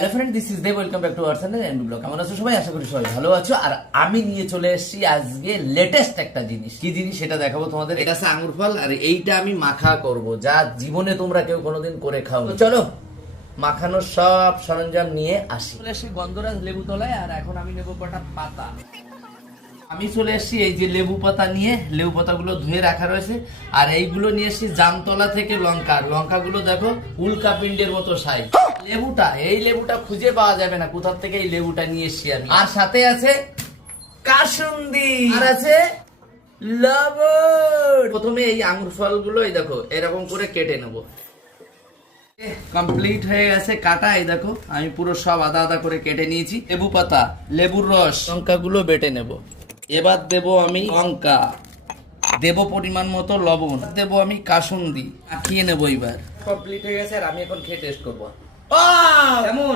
Hello friend, this is Dev. Welcome back to our channel and blog. কেমন আছো সবাই? আশা করি সবাই ভালো আছো। আর আমি নিয়ে চলে এসেছি আজকে লেটেস্ট একটা জিনিস। কি জিনিস সেটা দেখাবো তোমাদের। এটা আছে আঙ্গুর ফল, আর এইটা আমি মাখা করব, যা জীবনে তোমরা কেউ কোনোদিন করে খাও। তো চলো মাখানোর সব সরঞ্জাম নিয়ে আসি। চলে এসেছি গন্ধরাজ লেবু তলায়, আর এখন আমি নেবো কটা পাতা। আমি চলে এসেছি এই যে লেবু পাতা নিয়ে, লেবু পাতাগুলো ধুয়ে রাখা রয়েছে। আর এইগুলো নিয়ে এসেছি জামতলা থেকে লঙ্কা। লঙ্কাগুলো দেখো উল্কা পিণ্ডের মতো সাইজ। এই লেবুটা খুঁজে পাওয়া যাবে না, কোথা থেকে এই লেবুটা নিয়ে এসেছি আমি। আর সাথে আছে কাসুন্দি, আর আছে লবণ। প্রথমে এই আঙ্গুর ফলগুলো এই দেখো এরকম করে কেটে নেবো। কমপ্লিট হয়ে গেছে কাটা। এই দেখো আমি পুরো সব আদা আদা করে কেটে নিয়েছি। লেবু পাতা, লেবুর রস, লঙ্কাগুলো বেটে নেব। এবার দেব আমি লঙ্কা, দেব পরিমাণ মতো লবণ, দেব আমি কাসুন্দি, মাখিয়ে নেবো। এবার কমপ্লিট হয়ে গেছে, আর আমি এখন খেয়ে টেস্ট করবো। কেমন?